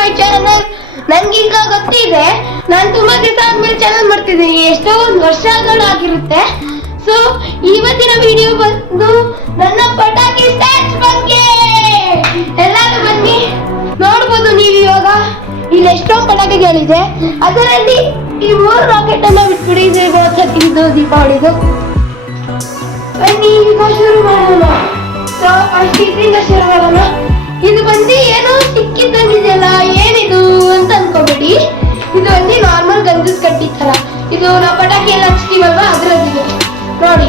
My channel. ನನ್ಗೀಗ ಗೊತ್ತಿದೆ, ನಾನು ತುಂಬಾ ದಿವಸ ಆದ್ಮೇಲೆ ಚಾನಲ್ ಮಾಡ್ತಿದ್ದೀನಿ, ಎಷ್ಟೋ ಒಂದು ವರ್ಷಗಳಾಗಿರುತ್ತೆ. ಸೊ ಇವತ್ತಿನ ವಿಡಿಯೋ ಬಂದು ನನ್ನ ಪಟಾಕಿ ಸ್ಟ್ಯಾಂಡ್ಸ್ ಬಗ್ಗೆ. ಎಲ್ಲರೂ ಬನ್ನಿ ನೋಡ್ಬೋದು. ನೀವು ಇವಾಗ ಇಲ್ಲಿ ಎಷ್ಟೊಂದು ಪಟಾಕಿಗಳಿದೆ, ಅದರಲ್ಲಿ ಈ 3 ರಾಕೆಟ್ ಅನ್ನ ಬಿಟ್ಬಿಡಿ. ಇದು ದೀಪಾವಳಿದು. ಬನ್ನಿ ಈಗ ಶುರು ಮಾಡೋಣ. ಸೊ ಅಷ್ಟು ಇದರಿಂದ ಶುರು ಮಾಡೋಣ. ಇದು ಬಂದು ಏನೋ ಸಿಕ್ಕಿದ್ದಂಗಿದೆಯಲ್ಲ, ಏನಿದು ಅಂತ ಅನ್ಕೋಬೇಡಿ. ಇದು ಬಂದು ನಾರ್ಮಲ್ ಗಂಧದ ಕಡ್ಡಿ ತರ. ಇದು ನಾವು ಪಟಾಕಿ ಎಲ್ಲ ಹಚ್ತೀವಲ್ವಾ, ಅದ್ರದ್ದು ನೋಡಿ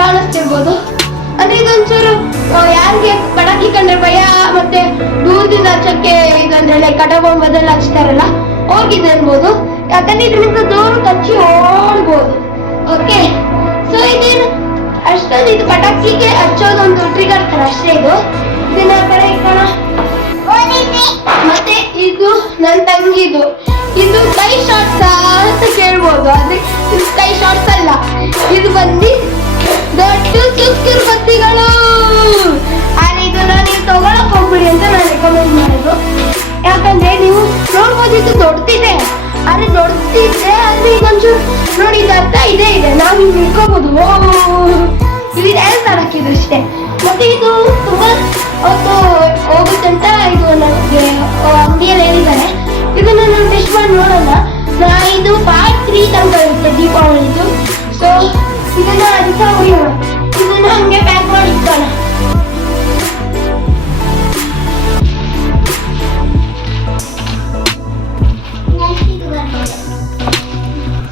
ಕಾಣಿಸ್ತಿರ್ಬೋದು. ಅಂದ್ರೆ ಇದೊಂಚೂರು ಯಾರಿಗೆ ಪಟಾಕಿ ಕಂಡ್ರೆ ಭಯ ಮತ್ತೆ ದೂರದಿಂದ ಹಚ್ಚಕ್ಕೆ ಇದಂದ್ರೆ ಕಟಬೊಂಬದೆಲ್ಲ ಹಚ್ತಾರಲ್ಲ ಅವ್ರಿಗೆ ಅನ್ಬೋದು. ಯಾಕಂದ್ರೆ ಇದರಿಂದ ದೂರ ಹಚ್ಚಿ ಓಡ್ಬೋದು. ಓಕೆ, ಸೊ ಇದೇನು ಅಷ್ಟೊಂದು ಇದು ಪಟಾಕಿಗೆ ಹಚ್ಚೋದೊಂದು ಟ್ರಿಗರ್ ತರ ಅಷ್ಟೇ. ಇದನ್ನ ಕಡೆ ಇಕ್ಕೋಣ. ಮತ್ತೆ ಇದು ನನ್ನ ತಂಗಿದು. ಇದು ಕೈ ಶಾರ್ಟ್ಸ್ ಅಂತ ಕೇಳ್ಬೋದು, ಆದ್ರೆ ಇದು ಕೈ ಶಾರ್ಟ್ಸ್ ಅಲ್ಲ. ಇದು ಬಂದು ದೊಡ್ಡ ಚುಕ್ಕುರು ಬತ್ತಿಗಳು. ಆದ್ರೆ ಇದನ್ನ ನೀವು ತಗೊಳಕ್ ಹೋಗ್ಬಿಡಿ ಅಂತ ನಾನು ರೆಕಮೆಂಡ್ ಮಾಡೋದು. ಯಾಕಂದ್ರೆ ನೀವು ನೋಡ್ಬೋದು, ಇದು ದೊಡ್ಡದಿದೆ. ಆದ್ರೆ ದೊಡ್ಡದಿದೆ ಆದ್ರೆ ಇದೊಂಚೂರು ನೋಡಿ, ಇದು ಅರ್ಥ ಇದೆ ನಾವು ಹಿಂಗ್ ಇಟ್ಕೋಬಹುದು. ಇದು ಡ್ಯಾನ್ಸ್ ಆಡಕ್ಕಿದೆ ಅಷ್ಟೇ. ಮತ್ತೆ ಇದು ತುಂಬಾ ಹೊತ್ತು ಹೋಗುತ್ತೆ ಅಂತ ಇದು ನನಗೆ ಅಂಗಡಿಯಲ್ಲಿ ಹೇಳಿದ್ದಾರೆ. ಇದನ್ನ ನಾನು ಟೆಸ್ಟ್ ಮಾಡಿ ನೋಡೋಣ. ಇದು ಪಾರ್ಟ್ 3 ತನಕ ಇರುತ್ತೆ ದೀಪಾವಳಿದು. ಸೊ ಇದನ್ನ ಅದಕ್ಕೆ ಹೊಡೆಯೋಣ. ಇದನ್ನ ಹಂಗೆ ಪ್ಯಾಕ್ ಮಾಡಿ ಇಟ್ಕೋಣ.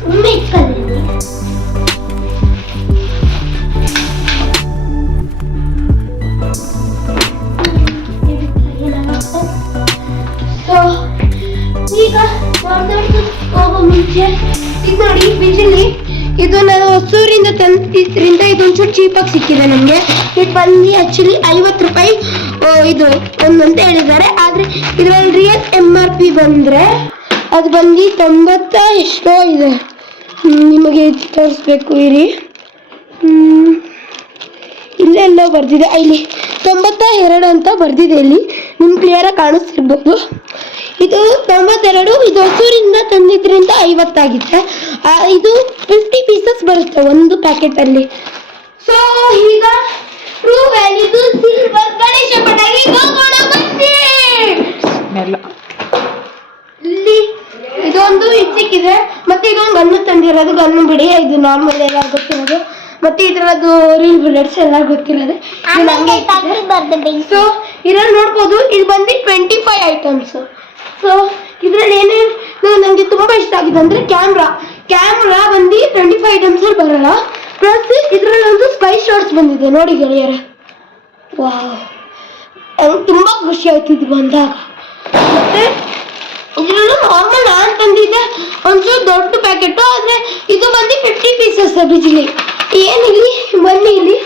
ಸುಮ್ಮನೆ ಇಟ್ಕೊಳ್ಳಿ. ಈಗ ಹೋಗೋ ಮುಂಚೆ ಇದು ನೋಡಿ ಬಿಜಿಲಿ. ಇದು ನಾನು ಹೊಸೂರಿಂದ ತಂದಿದ್ರಿಂದ ಇದೊಂಚೂರು ಚೀಪಾಗಿ ಸಿಕ್ಕಿದೆ ನಮಗೆ. ಇದು ಬಂದು ಆಕ್ಚುಲಿ 50 ರೂಪಾಯಿ ಇದು ಒಂದಂತ ಹೇಳಿದ್ದಾರೆ. ಆದ್ರೆ ಇದರಲ್ಲಿ ರಿಯಲ್ MRP ಬಂದ್ರೆ ಅದು ಬಂದು 90 ಎಷ್ಟೋ ಇದೆ. ನಿಮಗೆ ತೋರಿಸ್ಬೇಕು ಇರಿ. ಇಲ್ಲೆಲ್ಲ ಬರ್ದಿದೆ, ಇಲ್ಲಿ 92 ಅಂತ ಬರ್ದಿದೆ. ಇಲ್ಲಿ ನಿಮ್ಗೆ ಕ್ಲಿಯರಾಗಿ ಕಾಣಿಸ್ತಿರ್ಬೋದು. ಇದು 92. ಇದು ಹೊಸೂರಿಂದ ತಂದಿದ್ರಿಂದ 50 ಆಗಿದೆ. ಇದು 50 ಪೀಸಸ್ ಬರುತ್ತೆ ಒಂದು ಪ್ಯಾಕೆಟ್ ಅಲ್ಲಿ. ಸೊ ಈಗ ಟ್ರೂ ವ್ಯಾಲ್ಯೂದು ಸಿಲ್ವರ್ ಗಣೇಶ ಪಟಾಕಿ ಹೋಗೋಣ ಬನ್ನಿ. ಇಲ್ಲಿ ಇದೊಂದು ಇದು ಸಿಕ್ಕಿದೆ. ಮತ್ತೆ ಇದೊಂದು ಗನ್ನು ತಂದಿರೋದು. ಗನ್ನು ಬಿಡಿ, ಇದು ನಾರ್ಮಲ್ ಎಲ್ಲ ಗೊತ್ತಿರೋದು. ಮತ್ತೆ ಇದ್ರದ್ದು ರೀಲ್ ಬುಲೆಟ್ಸ್ ಎಲ್ಲ ಗೊತ್ತಿರೋದು. ಸೊ ಇದ್ರಲ್ಲಿ ನೋಡ್ಬೋದು, ಇದು ಬಂದು 25 ಐಟಮ್ಸ್. ಸೊ ಇದ್ರಲ್ಲಿ ಏನೇನು ನನಗೆ ತುಂಬಾ ಇಷ್ಟ ಆಗಿದೆ ಅಂದ್ರೆ ಕ್ಯಾಮ್ರಾ ಬಂದು 25 ಐಟಮ್ಸ್ ಅಲ್ಲಿ ಬರಲ್ಲ. ಪ್ಲಸ್ ಇದ್ರಲ್ಲಿ ಒಂದು ಸ್ಪೈ ಶಾರ್ಟ್ಸ್ ಬಂದಿದೆ ನೋಡಿ ಗೆಳೆಯರೆ. ವಾವ್, ನಂಗೆ ತುಂಬಾ ಖುಷಿ ಆಯ್ತು ಇದು ಬಂದಾಗ. ಮತ್ತೆ ಇದ್ರಲ್ಲೂ ನಾರ್ಮಲ್ ನಾನು ತಂದಿದ್ದೆ ಒಂಚೂರು ದೊಡ್ಡ ಪ್ಯಾಕೆಟ್. ಆದ್ರೆ ಇದು ಬಂದು 50 ಪೀಸಸ್ ಬಿಜಿಲಿ. ಏನಿಲ್ಲಿ ಬನ್ನಿ, ಇಲ್ಲಿ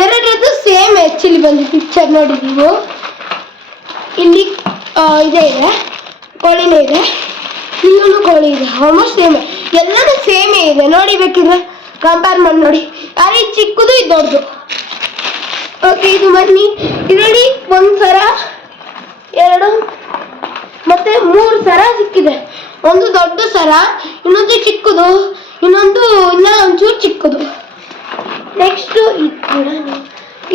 ಎರಡರದ್ದು ಸೇಮ್ ಆಕ್ಚುಲಿ ಬಂದು ಪಿಕ್ಚರ್ ನೋಡಿ ನೀವು. ಇಲ್ಲಿ ಇದೆ ಕೋಳಿನೇ ಇದೆ, ಇಲ್ಲೂ ಕೋಳಿ ಇದೆ. ಆಲ್ಮೋಸ್ಟ್ ಸೇಮ್, ಎಲ್ಲನೂ ಸೇಮೇ ಇದೆ ನೋಡಿ. ಬೇಕಿದ್ರೆ ಕಂಪೇರ್ ಮಾಡಿ ನೋಡಿ. ಯಾರು ಚಿಕ್ಕದು ಇದು ದೊಡ್ಡದು. ಓಕೆ, ಇದು ಬನ್ನಿ. ಇದರಲ್ಲಿ 1 ಸರ, 2 ಮತ್ತೆ 3 ಸರ ಸಿಕ್ಕಿದೆ. ಒಂದು ದೊಡ್ಡ ಸರ, ಇನ್ನೊಂದು ಚಿಕ್ಕದು, ಇನ್ನೊಂದು ಇನ್ನ ಒಂಚೂರು ಚಿಕ್ಕದು. ನೆಕ್ಸ್ಟ್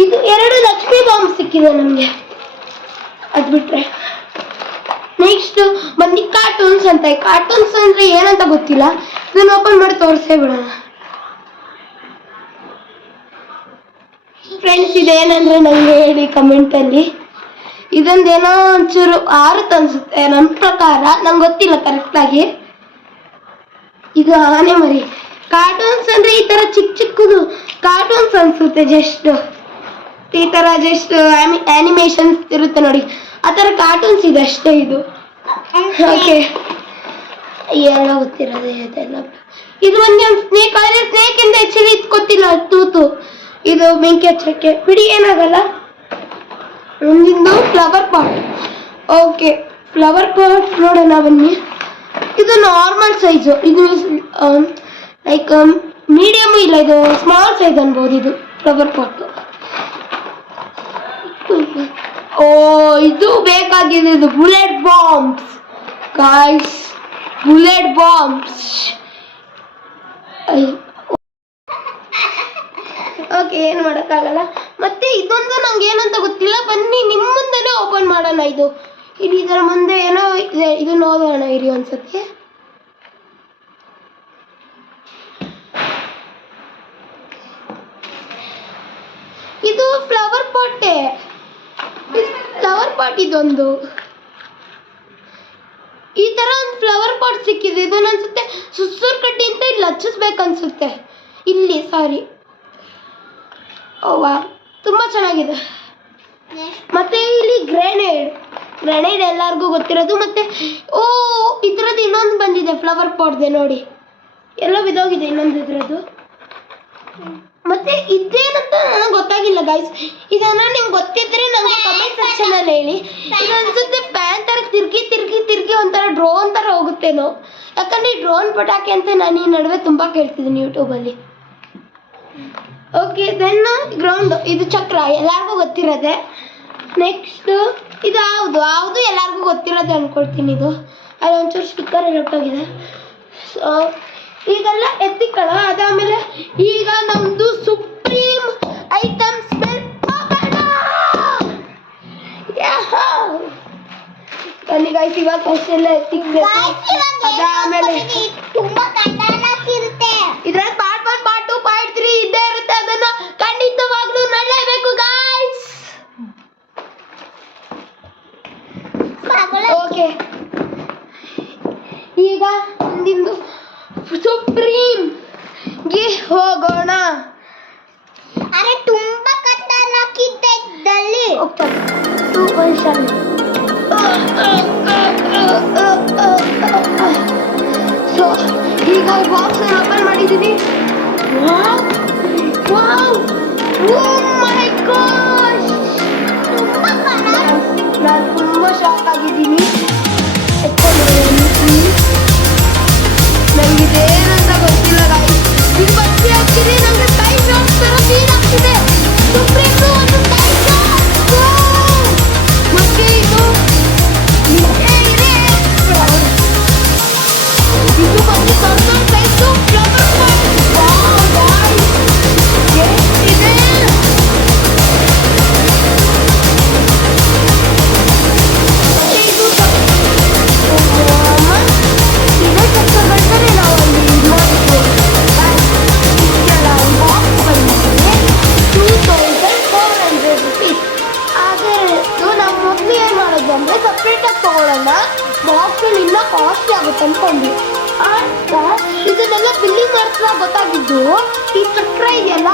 ಇದು 2 ಲಕ್ಷ್ಮಿ ಬಾಂಬ್ ಸಿಕ್ಕಿದೆ ನಮಗೆ. ಅದು ಬಿಟ್ರೆ ನೆಕ್ಸ್ಟ್ ಬಂದು ಕಾರ್ಟೂನ್ಸ್ ಅಂತ. ಕಾರ್ಟೂನ್ಸ್ ಅಂದ್ರೆ ಏನಂತ ಗೊತ್ತಿಲ್ಲ. ಇದನ್ನ ಓಪನ್ ಮಾಡಿ ತೋರಿಸೇ ಬಿಡೋಣ ಫ್ರೆಂಡ್ಸ್. ಇದೇನಂದ್ರೆ ನಂಗೆ ಹೇಳಿ ಕಮೆಂಟ್ ಅಲ್ಲಿ. ಇದೊಂದೇನೋ ಒಂಚೂರು ಆರುತ್ತೆ ಅನ್ಸುತ್ತೆ ನನ್ನ ಪ್ರಕಾರ, ನಂಗೆ ಗೊತ್ತಿಲ್ಲ ಕರೆಕ್ಟ್ ಆಗಿ. ಇದು ಆನೆ ಮರಿ. ಕಾರ್ಟೂನ್ಸ್ ಅಂದ್ರೆ ಈ ತರ ಚಿಕ್ಕದು ಕಾರ್ಟೂನ್ಸ್ ಅನ್ಸುತ್ತೆ. ಜಸ್ಟ್ ಈ ತರ ಜಸ್ಟ್ ಆನಿಮೇಷನ್ಸ್ ಇರುತ್ತೆ ನೋಡಿ, ಆ ತರ ಕಾರ್ಟೂನ್ಸ್ ಇದೆ ಅಷ್ಟೇ. ಇದು ಓಕೆ, ಎಲ್ಲ ಗೊತ್ತಿರೋದು ಇದೆಲ್ಲ. ಇದು ಒಂದು ಸ್ನೇಕ್. ಆದ್ರೆ ಸ್ನೇಕ್ ಇಂದ ಆಕ್ಚುಲಿ ಇದು ಗೊತ್ತಿಲ್ಲ, ತೂತು. ಇದು ಬೆಂಕಿ ಹಚ್ಚಕ್ಕೆ ಬಿಡಿ, ಏನಾಗಲ್ಲ. ಮುಂದಿಂದು flower pot. Okay, flower pot ನೋಡೋಣ ಬನ್ನಿ. ಇದು ನಾರ್ಮಲ್ ಸೈಜು. ಇದು ಲೈಕ್ ಮೀಡಿಯಮ್ ಇಲ್ಲ, ಇದು ಸ್ಮಾಲ್ ಸೈಜ್ ಅನ್ಬೋದು. ಇದು ಫ್ಲವರ್ ಪಾಟ್. ಓ, ಇದು ಬೇಕಾಗಿದೆ. ಇದು bullet bombs guys, bullet bombs. Okay, ಏನು ಮಾಡೋಕ್ಕಾಗಲ್ಲ. ಮತ್ತೆ ಇದೊಂದು ನಂಗೆ ಏನಂತ ಗೊತ್ತಿಲ್ಲ, ಬನ್ನಿ ನಿಮ್ಮ ಮುಂದೆನೇ ಓಪನ್ ಮಾಡೋಣ. ಇದು ಇದರ ಮುಂದೆ ಏನೋ ಇದೆ, ಇದು ನೋಡೋಣ ಇರಿ ಒಂದ್ಸತಿ. ಇದು ಫ್ಲವರ್ ಪಾಟ್ ಇದೊಂದು. ಈ ತರ ಒಂದು ಫ್ಲವರ್ ಪಾಟ್ ಸಿಕ್ಕಿದೆ. ಇದನ್ನ ಅನ್ಸುತ್ತೆ ಸುಸೂರ್ ಕಡ್ಡಿ ಅಂತ ಇಲ್ಲಿ ಹಚ್ಚಿಸ್ಬೇಕನ್ಸುತ್ತೆ. ಇಲ್ಲಿ ಸಾರಿ, ಓವಾ ತುಂಬಾ ಚೆನ್ನಾಗಿದೆ. ಮತ್ತೆ ಇಲ್ಲಿ ಗ್ರೆನೇಡ್ ಎಲ್ಲರಿಗೂ ಗೊತ್ತಿರೋದು. ಮತ್ತೆ ಇದ್ರದ್ದು ಇನ್ನೊಂದು ಬಂದಿದೆ ಫ್ಲವರ್ ಪಾಟ್ದೆ ನೋಡಿ, ಎಲ್ಲ ಬಿದ್ದೋಗಿದೆ ಇನ್ನೊಂದು ಇದ್ರದ್ದು. ಮತ್ತೆ ಇದೇನಂತ ನನಗೆ ಗೊತ್ತಾಗಿಲ್ಲ ಗೈಸ್. ಇದನ್ನ ನಿಮ್ಗೆ ಗೊತ್ತಿದ್ರೆ ನನಗೆ ಕಮೆಂಟ್ ಸೆಕ್ಷನ್ ಅಲ್ಲಿ ಹೇಳಿ. ಇದು ಅನ್ಸುತ್ತೆ ಫ್ಯಾನ್ ತರ ತಿರ್ಗಿ ಒಂಥರ ಡ್ರೋನ್ ತರ ಹೋಗುತ್ತೇನೋ, ಯಾಕಂದ್ರೆ ಈ ಡ್ರೋನ್ ಪಟಾಕಿ ಅಂತ ನಾನು ಈ ನಡುವೆ ತುಂಬಾ ಕೇಳ್ತಿದ್ದೀನಿ ಯೂಟ್ಯೂಬಲ್ಲಿ. ಓಕೆ, ದೆನ್ ಗ್ರೌಂಡ್, ಇದು ಚಕ್ರ ಎಲ್ಲರಿಗೂ ಗೊತ್ತಿರೋದೆ. ನೆಕ್ಸ್ಟ್ ಇದು ಯಾವುದು ಎಲ್ಲರಿಗೂ ಗೊತ್ತಿರೋದೆ ಅನ್ಕೊಳ್ತೀನಿ. ಇದು ಅಲ್ಲಿ ಒಂಚೂರು ಸ್ಟಿಕ್ಕರ್ ಹೊರಟೋಗಿದೆ. ಸೊ ಈಗೆಲ್ಲ ಎತ್ತಿಕ್ಕಳ. ಅದಾದಮೇಲೆ ಈಗ ನಮ್ಮದು ಸುಪ್ರೀಂ ಐಟಮ್ಸ್ ಬನ್ನಿ ಗೈಸ್, ಇವಾಗ ಫಸ್ಟ್ ಎಲ್ಲ ಎತ್ತಿಕ್ಬೇಕು. ಅದಾದಮೇಲೆ ಇದ್ರಲ್ಲಿ ಪಾರ್ಟ್ 1, ಪಾರ್ಟ್ 2, ಪಾರ್ಟ್ 3 ಇದ್ದೇ ಇರುತ್ತೆ. ಅದನ್ನ ಖಂಡಿತವಾಗ್ಲೂ ನೋಡಲೇಬೇಕು ಗೈಸ್. ಓಕೆ, ಈಗ ಮುಂದಿಂದು ಸುಪ್ರೀಂಗೆ ಹೋಗೋಣ. ಅರೆ ತುಂಬಾ ಕಟ್ಟಲಾಕಿದ್ದೆ ಇದ್ದಲ್ಲಿ ಹೋಗ್ತಾರೆ 2 ವರ್ಷ. ಸೊ ಈಗ ಬಾಕ್ಸ್ ಓಪನ್ ಮಾಡಿದ್ದೀನಿ. ವಾವ್, ಓ ಮೈ ಗಾಡ್, ನಾನು ತುಂಬ ಶಾಕ್ ಆಗಿದ್ದೀನಿ. ನನಗಿದೇನಂತ ಗೊತ್ತಿಲ್ಲ ಗೈಸ್. ಇದು ಬಚ್ಚಿ ಹಾಕ್ತಿದೆ, ನನಗೆ ಕೈ ಶಾಕ್ ತರ ಫೀಲ್ ಆಗ್ತಿದೆ. ಸುಪ್ರೀಂದು ಒಂದು ಕೈ ಶಾಕ್. ಮತ್ತೆ ಇದು ಬಂದು Karnataka size flower pot. Wow guys, ಎಷ್ಟಿದೆ. ಬಾಕ್ಸಲ್ಲಿ ಇನ್ನೂ ಕಾಸ್ಟ್ಲಿ ಆಗುತ್ತೆ ಅನ್ಕೊಂಡ್ವಿ. ಅಂತ ಇದನ್ನೆಲ್ಲ ಬಿಲ್ಲಿಂಗ್ ಮಾಡಿಸ್ತಾ ಗೊತ್ತಾಗಿದ್ದು ಈ ಚಕ್ರ ಇದೆಯಲ್ಲ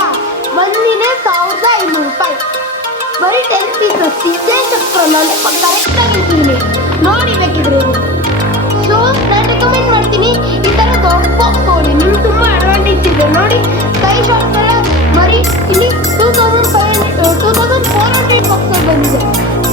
ಒಂದಿನೇ 1500 ರೂಪಾಯಿ, ಬರೀ 10 ಪೀಸಸ್. ಇದೇ ಚಕ್ರ ನಾನು ಕರೆಕ್ಟಾಗಿ ಇದ್ದೀನಿ ನೋಡಿ ಬೇಕಿದ್ರೆ. ಸೊ ನಾನು ರೆಕಮೆಂಡ್ ಮಾಡ್ತೀನಿ ಈ ಥರ ದೊಡ್ಡ ಬಾಕ್ಸ್ ತೊಗೊಳ್ಳಿ, ನಿಮ್ಗೆ ತುಂಬ ಅಡ್ವಾಂಟೇಜ್ ಇದೆ. ನೋಡಿ ಕೈ ಶಾರ್ಟ್ ಥರ ಬರೀ ಇಲ್ಲಿ 2400 ಬಾಕ್ಸಲ್ಲಿ ಬಂದಿದೆ.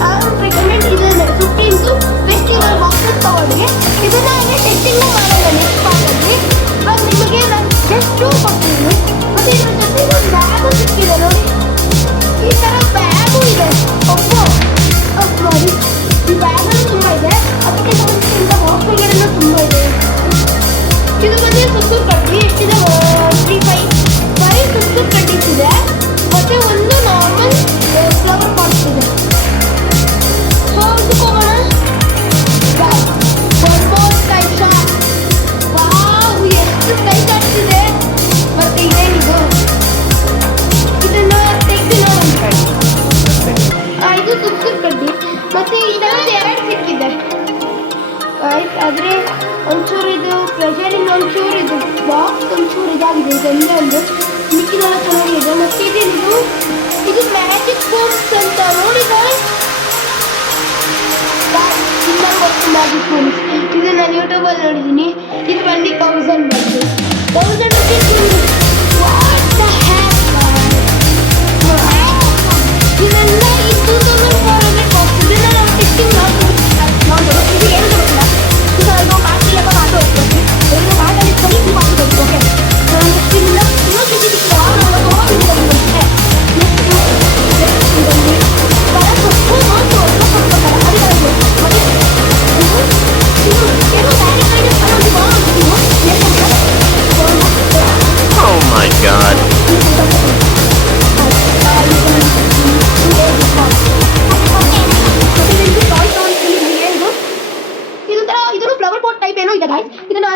ನಾನು ರೆಕಮೆಂಡ್ ಇದನ್ನು ಸುಪ್ರೀಂದು ಫೆಸ್ಟಿವಲ್ ಬಾಕ್ಸಸ್ ತಗೊಳ್ಳಿ. ಇದನ್ನ ಟೆಸ್ಟಿಂಗ್ ಮಾಡೋಣ ನೆಕ್ಸ್ಟ್ ಪಾರ್ಟಲ್ಲಿ. ಇವಾಗ ನಿಮಗೆ ನಾನು ಜಸ್ಟ್ ಕೊಡ್ತೀನಿ. ಮತ್ತು ಇದ್ರ ಜೊತೆ ಒಂದು ಬ್ಯಾಗು ಸಿಕ್ಕಿದೆ ನೋಡಿ, ಈ ಥರ ಬ್ಯಾಗು ಇದೆ. ನೋಡಿ ಈ ಬ್ಯಾಗಲ್ಲೂ ತುಂಬ ಇದೆ, ಅದಕ್ಕೆ ಮುಂಚೆಯಿಂದ ಬಾಕ್ಸ್ಗಳನ್ನ ತುಂಬ ಇದೆ. ಇದು ಬಂದು ಸುತ್ತೂರು ಕಡ್ಡಿ ಎಷ್ಟಿದೆ 35, ಬರೀ ಸುತ್ತೂರು ಕಡ್ಡಿಸಿದೆ. ಮತ್ತು ಒಂದು ನಾರ್ಮಲ್ ಫ್ಲವರ್ ಪಾಟ್ಸ್ ಇದೆ. ಸೊ ಹೋಗೋಣ. ಎಷ್ಟು ಕೈ ಕಾಡ್ತಿದೆ. ಮತ್ತೆ ಇದೇನಿದು, ಇದನ್ನ ತೆಗ್ದು ನೋಡಿ. ಇದು ಸುತ್ತೂರು ಕಡ್ಡಿ. ಮತ್ತೆ ಇದರಲ್ಲಿ 2 ಸಿಕ್ಕಿದೆ ಆದ್ರೆ ಒಂಚೂರು ಇದು ಪ್ರೆಷರಿಂಗ್, ಒಂಚೂರು ಇದು ಬಾಕ್ಸ್ ಒಂಚೂರು ಇದಾಗಿದೆ. ಇದೊಂದೇ ಒಂದು, ಮಿಕ್ಕಿದೆಲ್ಲ ಚೆನ್ನಾಗಿದೆ. ಮತ್ತೆ ಇದು ಮ್ಯಾಜಿಕ್ ಫೋನ್ಸ್ ಅಂತ ನೋಡಿದ ಇನ್ನೂ ಗೊತ್ತು. ಮ್ಯಾಜಿಕ್ ಫೋನ್ಸ್ ಇದು ನಾನು ಯೂಟ್ಯೂಬಲ್ಲಿ ನೋಡಿದ್ದೀನಿ. ಇದು ಬಂದು 1000 ಬಂದು 1000 ರುಪೀಸ್. What the hack. ಇದೆಲ್ಲ ಈ 2400 ಬಾಕ್ಸ್. ಇದನ್ನ ನಾವು ಟೆಸ್ಟಿಂಗ್ ಮಾಡ್ತೀವಿ. ಇದು ಏನು ಗೊತ್ತಿಲ್ಲ, ಇದು ಬಾಕಿ ಎಲ್ಲ ಮಾತು ಹೋಗ್ತೀವಿ. ಏನು ಬಾಟಲ್ಲಿ ಕಲಿಸಿ ಮಾಡ್ಬೋದು. ಓಕೆ, ನೆಕ್ಸ್ಟಿಂದ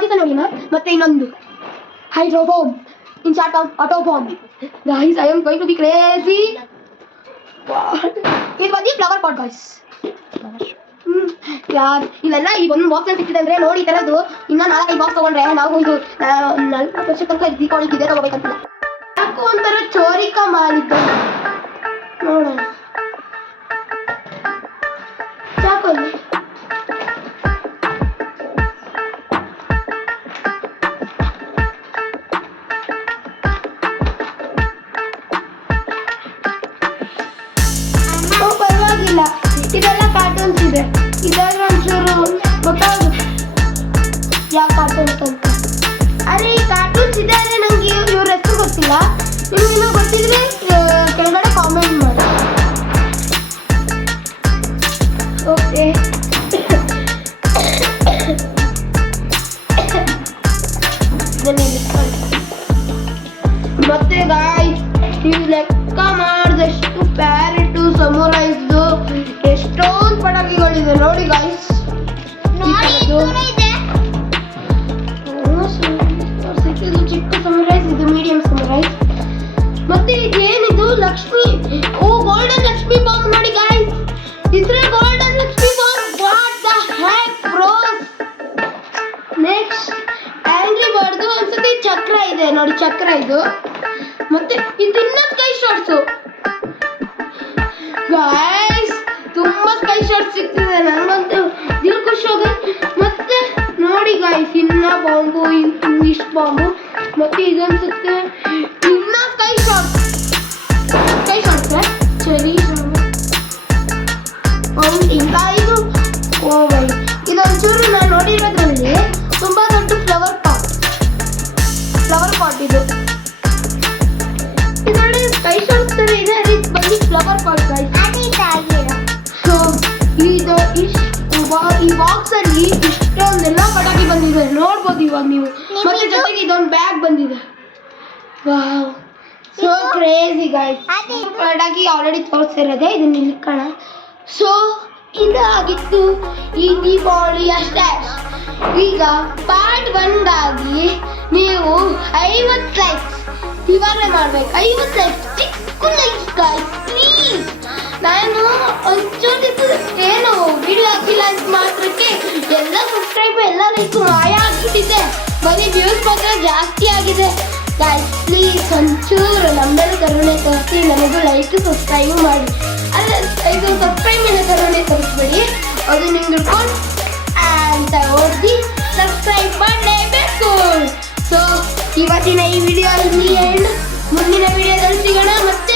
ದಿವಸ ನೋಡಿನ. ಮತ್ತೆ ಇನ್ನೊಂದು hydrophone in short form autophone. Guys I am going to be crazy. ಇದು ಬಂದು ಫ್ಲವರ್ ಪಾಟ್ ಗೈಸ್. ಯಾರ್ ಇವೆಲ್ಲ ಈ ಒಂದು ಬಾಕ್ಸ್ ಸಿಕ್ತಿದೆ ಅಂದ್ರೆ ನೋಡಿ ಈ ತರದ್ದು ಇನ್ನ 4-5 ಬಾಕ್ಸ್ ತಗೊಂಡ್ರೆ ನಾವು ಒಂದು 40 ವರ್ಷ ತನಕ ದೀಪಾವಳಿಗೆ ಇದೇ ತಗೋಬೇಕಂತ. ಯಾಕೋ ಒಂಥರ ಚೋರಿಕ ಮಾಡಿದ್ದೆ ನೋಡೋಣ. ಚಾಕೋಲಿ ಪರವಾಗಿಲ್ಲ. ಇದೆಲ್ಲ ಕಾರ್ಟೂನ್ಸ್ ಇದೆ. ಇದಾದ್ರೆ ಒಂಚೂರು ಗೊತ್ತಾಗುತ್ತೆ ಯಾವ ಕಾರ್ಟೂನ್ಸ್ ಅಂತ. ಅರೆ ಈ ಕಾರ್ಟೂನ್ಸ್ ಇದೆ ಅಂದರೆ ನಂಗೆ ಇವ್ರ ಹೆಸರು ಗೊತ್ತಿಲ್ಲ. ನಿಮ್ಗೇನೋ ಗೊತ್ತಿದ್ರೆ ಕೆಳಗಡೆ ಕಾಮೆಂಟ್ ಮಾಡಿ. ಓಕೆ ಮತ್ತೆ ಗಾಯ್ಸ್ ನೀವು ಲೆಕ್ಕ ಮಾಡಿದಷ್ಟು ಪ್ಯಾರೆಟು ಸಮುರೈಸ್ದು ಎಷ್ಟೊಂದು ಪಟಾಕಿಗಳಿದೆ ನೋಡಿ ಗಾಯ್ಸ್. ಇದು ಚಿಕ್ಕ ಸಮುರೈಸ್, ಇದು ಮೀಡಿಯಂ ಸಮುರೈಸ್. ಮತ್ತೆ ಇದೇನಿದು ಲಕ್ಷ್ಮಿ, ಓ ಗೋಲ್ಡನ್ ಲಕ್ಷ್ಮಿ ಬಾಂಬ್ ನೋಡಿ ಗಾಯ್ಸ್. ಇದ್ರೆ golden Lakshmi bomb. What the heck bros. Next angry bird ಅನ್ಸುತ್ತೆ ಚಕ್ರ ಇದೆ ನೋಡಿ, ಚಕ್ರ ಇದು. ಮತ್ತೆ ಇದನ್ನ ಸ್ಕೈ ಶಾಟ್ಸು ಗೈಸ್. ತುಂಬಾ ಸ್ಕೈ ಶಾಟ್ಸ್ ಸಿಗ್ತಿದೆ ನನಗಂತೂ ದಿಲ್ ಖುಷಿ ಹೋಗಿ. ಮತ್ತೆ ನೋಡಿ ಗೈಸ್ ಇನ್ನ ಬಾಂಬು, ಇಂಗ್ಲಿಷ್ ಬಾಂಬು. ಮತ್ತೆ ಇದನ್ಸುತ್ತೆ ಇನ್ನ ಸ್ಕೈ ಶಾಟ್ಸ್ ಚಳಿ ಇಂತ ಇದು. ಓ ಬೈ ಇದೊಂಚೂರು ನಾನು ನೋಡಿರೋದ್ರಲ್ಲಿ ತುಂಬಾ ದೊಡ್ಡ ಫ್ಲವರ್ ಪಾಟ್ ಇದು. ಇದರಲ್ಲಿ ಸ್ಕೈ ಶಾಟ್ಸ್ ತರ ಇದೆ, ಇದು ಬಂದು ಫ್ಲವರ್ ಪಾಟ್ ಗೈಸ್. ಸೊ ಈ ಬಾಕ್ಸ್ ಅಲ್ಲಿ ಇಷ್ಟೊಂದೆಲ್ಲ ಪಟಾಕಿ ಬಂದಿದೆ ನೋಡ್ಬೋದು ಇವಾಗ ನೀವು. ಮತ್ತೆ ಜೊತೆಗೆ ಇದೊಂದು ಬ್ಯಾಗ್ ಬಂದಿದೆ. Wow so crazy guys. ಪಟಾಕಿ ಆಲ್ರೆಡಿ ತೋರಿಸಿರೋದೆ, ಇದನ್ನ ಇಟ್ಕೋಣ. ಸೊ ಇದಾಗಿತ್ತು ಈ ದೀಪಾವಳಿ ಅಷ್ಟೇ. ಈಗ ಪಾರ್ಟ್ 1ಗಾಗಿ ನೀವು 50 ಲೈಕ್ಸ್ ಇವಾಗಲೇ ಮಾಡ್ಬೇಕು. 50 ಲೈಕ್ಸ್, ಚಿಕ್ಕ ಲೈಕ್ಸ್ ಗೈಸ್ ಪ್ಲೀಸ್. ನಾನು ಒಂಚೂರು ಏನು ವಿಡಿಯೋ ಹಾಕಿಲ್ಲ ಅಂತ ಮಾತ್ರಕ್ಕೆ ಎಲ್ಲ ಸಬ್ಸ್ಕ್ರೈಬ್ ಎಲ್ಲ ಲೈಕ್ ಮಾಯ ಆಗ್ಬಿಟ್ಟಿದೆ. ಬರೀ ವ್ಯೂಸ್ ಮಾತ್ರ ಜಾಸ್ತಿ ಆಗಿದೆ ಗೈಸ್. ಪ್ಲೀಸ್ ಒಂಚೂರು ನಮ್ಮೆಲ್ಲ ಕರುಣೆ ತೋರಿಸಿ ನನಗೂ ಲೈಕ್ ಸಬ್ಸ್ಕ್ರೈಬ್ ಮಾಡಿ. ಅಲ್ಲ ಇದು ಸಬ್ಸ್ಕ್ರೈಬ್ ಮೇಲೆ ಕರುಣೆ ತೋರಿಸ್ಬೇಡಿ, ಅದು ನಿಮ್ಗೆ ಇಟ್ಕೊಂಡು ಅಂತ ಓದಿ ಸಬ್ಸ್ಕ್ರೈಬ್ ಮಾಡಲೇಬೇಕು. ಸೊ ಇವತ್ತಿನ ಈ ವಿಡಿಯೋ ಇಲ್ಲಿ ಎಂಡ್. ಮುಂದಿನ ವಿಡಿಯೋದಲ್ಲಿ ಸಿಗೋಣ. ಮತ್ತೆ